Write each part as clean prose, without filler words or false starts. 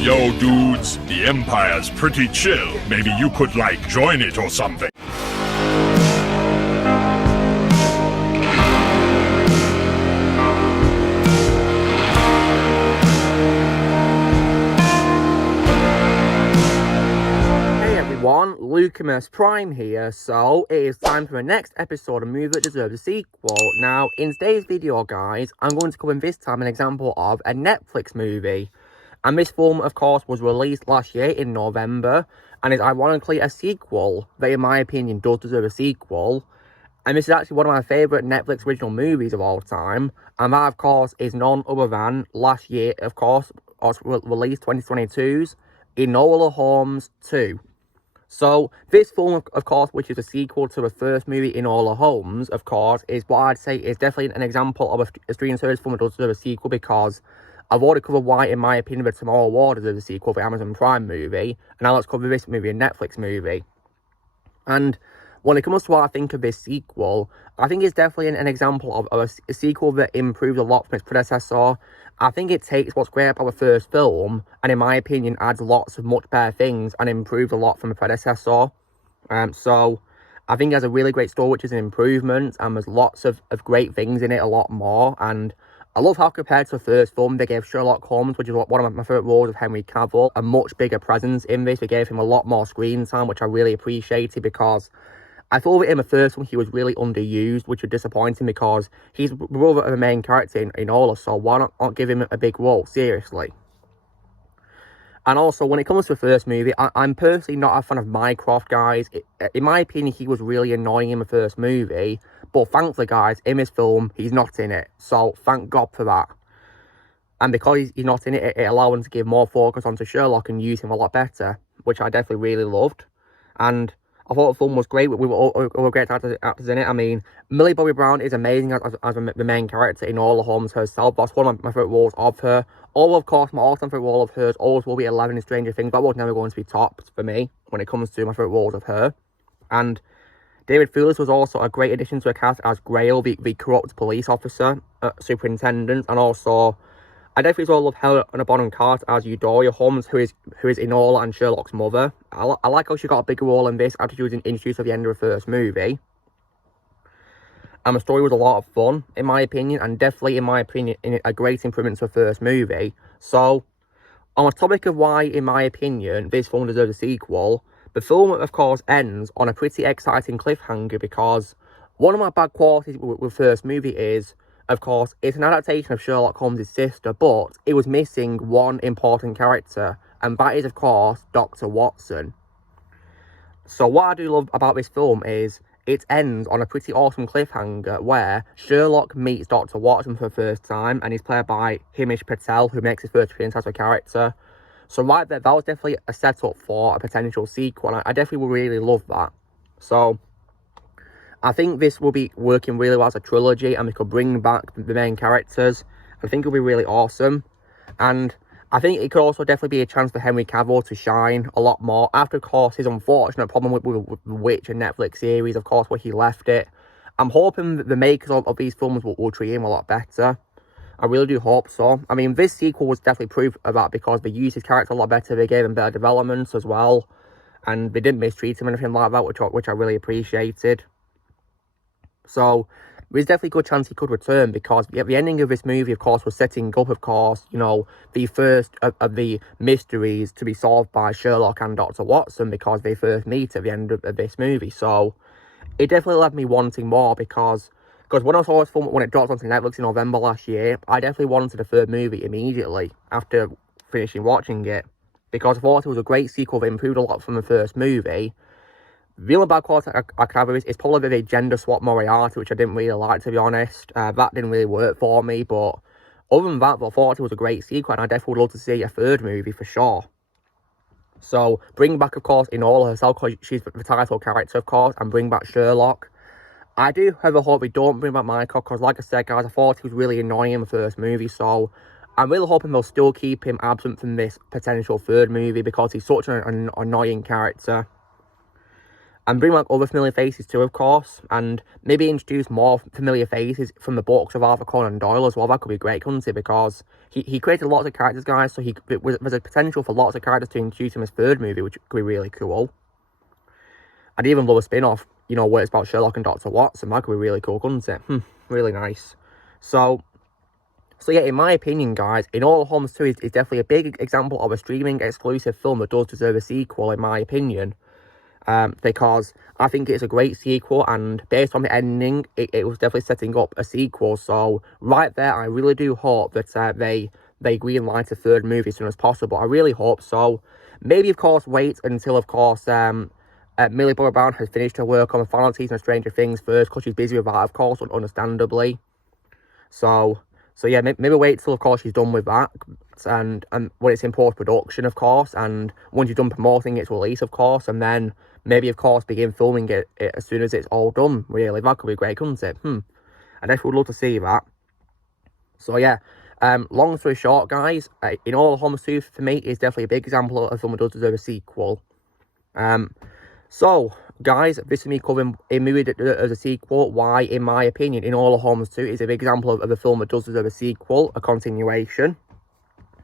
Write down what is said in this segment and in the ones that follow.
Yo, dudes, the Empire's pretty chill. Maybe you could, join it or something. Lucamus Prime here, so it is time for the next episode of Movie That Deserves a Sequel. Now, in today's video, guys, I'm going to cover this time an example of a Netflix movie. And this film, of course, was released last year in November, and is ironically a sequel that, in my opinion, does deserve a sequel. And this is actually one of my favourite Netflix original movies of all time, and that, of course, is none other than last year, of course, released 2022's Enola Holmes 2. So, this film, of course, which is a sequel to the first movie, Enola Holmes, of course, is what I'd say is definitely an example of a streaming service film that does deserve a sequel, because I've already covered why, in my opinion, the Tomorrow War deserves a sequel for Amazon Prime movie, and now let's cover this movie, a Netflix movie. And when it comes to what I think of this sequel, I think it's definitely an example of a sequel that improves a lot from its predecessor. I think it takes what's great about the first film, and in my opinion, adds lots of much better things and improves a lot from the predecessor. So, I think it has a really great story, which is an improvement, and there's lots of great things in it, a lot more. And I love how, compared to the first film, they gave Sherlock Holmes, which is one of my favourite roles of Henry Cavill, a much bigger presence in this. They gave him a lot more screen time, which I really appreciated, because I thought that in the first one he was really underused, which was disappointing, because he's the brother of the main character in Enola, so why not give him a big role, seriously? And also, when it comes to the first movie, I'm personally not a fan of Mycroft, guys. In my opinion, he was really annoying in the first movie, but thankfully, guys, in this film, he's not in it, so thank God for that. And because he's not in it, it allowed him to give more focus onto Sherlock and use him a lot better, which I definitely really loved. And I thought the film was great. We were all great actors in it. I mean, Millie Bobby Brown is amazing as the main character in Enola Holmes herself. That's one of my favourite roles of her. Although, of course, my all-time favourite role of hers always will be 11 in Stranger Things, but was never going to be topped for me when it comes to my favourite roles of her. And David Thewlis was also a great addition to the cast as Grail, the corrupt police officer, superintendent, and also I definitely as well love Helena Bonham Carter as Eudora Holmes, who is Enola and Sherlock's mother. I like how she got a bigger role in this after she was introduced at the end of the first movie. And the story was a lot of fun, in my opinion, and definitely, in my opinion, a great improvement to the first movie. So, on the topic of why, in my opinion, this film deserves a sequel, the film, of course, ends on a pretty exciting cliffhanger, because one of my bad qualities with the first movie is, of course, it's an adaptation of Sherlock Holmes' sister, but it was missing one important character, and that is, of course, Dr. Watson. So what I do love about this film is it ends on a pretty awesome cliffhanger where Sherlock meets Dr. Watson for the first time, and he's played by Himesh Patel, who makes his first appearance as a character. So right there, that was definitely a setup for a potential sequel, and I definitely would really love that. So I think this will be working really well as a trilogy, and we could bring back the main characters. I think it'll be really awesome. And I think it could also definitely be a chance for Henry Cavill to shine a lot more. After, of course, his unfortunate problem with The Witch and Netflix series, of course, where he left it. I'm hoping that the makers of these films will treat him a lot better. I really do hope so. I mean, this sequel was definitely proof of that, because they used his character a lot better. They gave him better developments as well. And they didn't mistreat him or anything like that, which I really appreciated. So there's definitely a good chance he could return, because the ending of this movie, of course, was setting up, of course, the first of the mysteries to be solved by Sherlock and Dr. Watson, because they first meet at the end of this movie. So it definitely left me wanting more, because when I saw this film, when it dropped onto Netflix in November last year, I definitely wanted a third movie immediately after finishing watching it, because I thought it was a great sequel that improved a lot from the first movie. The only bad quality I can have is probably the gender swap Moriarty, which I didn't really like, to be honest. That didn't really work for me, but other than that, I thought it was a great sequel, and I definitely would love to see a third movie for sure. So, bring back, of course, Enola herself, because she's the title character, of course, and bring back Sherlock. I do, however, hope they don't bring back Michael, because like I said, guys, I thought he was really annoying in the first movie, so I'm really hoping they'll still keep him absent from this potential third movie, because he's such an annoying character. and bring back other familiar faces too, of course, and maybe introduce more familiar faces from the books of Arthur Conan Doyle as well. That could be great, couldn't it? Because he created lots of characters, guys, so there's a potential for lots of characters to introduce in his third movie, which could be really cool. I'd even love a spin-off, you know, where it's about Sherlock and Dr. Watson. That could be really cool, couldn't it? Really nice. So yeah, in my opinion, guys, Enola Holmes 2 is definitely a big example of a streaming exclusive film that does deserve a sequel, in my opinion. Because I think it's a great sequel, and based on the ending, it was definitely setting up a sequel. So right there, I really do hope that they greenlight a third movie as soon as possible. I really hope so. Maybe, of course, wait until, of course, Millie Bobby Brown has finished her work on the final season of Stranger Things first, because she's busy with that, of course, understandably. So yeah, maybe wait till, of course, she's done with that, and when it's in post-production, of course, and once you've done promoting its release, of course, and then maybe, of course, begin filming it as soon as it's all done, really. That could be great, couldn't it? I definitely would love to see that. So yeah, long story short, guys, Enola Holmes 2, for me, is definitely a big example of a film that does deserve a sequel. So, guys, this is me covering a movie that as a sequel. Why, in my opinion, Enola Holmes 2 is a big example of a film that does deserve a sequel, a continuation.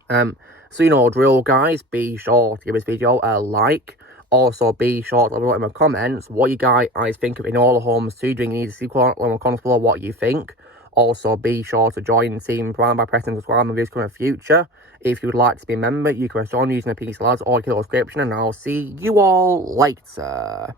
So you know, drill, guys, be sure to give this video a like. Also, be sure to let me know in the comments what you guys think of Enola Holmes 2. Do you need a sequel? Let me know below what you think. Also, be sure to join the Team Prime by pressing subscribe on videos coming in the future. If you would like to be a member, you can join using the piece lads or click the description, and I'll see you all later.